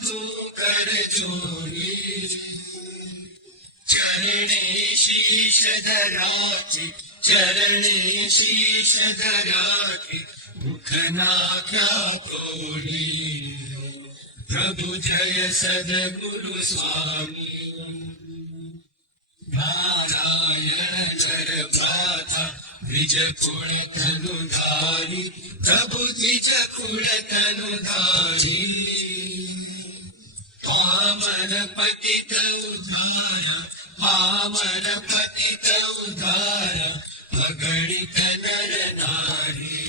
बंधु कर जोड़ी चरणे शीश धराचे चरणे शीश धराचे मुख नाख्या कोडी प्रभु जय सद्गुरु स्वामी निज कुण तनुधारी प्रभु निज कुण तनुधारी पतित उद्धार पावन पतित उद्धार अगणित नर नारी.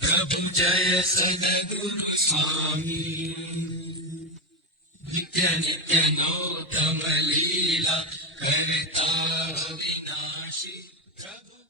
प्रभु जय सद्गुरु स्वामी. नित्य नित्य नौतम लीला करता विनाशी प्रभु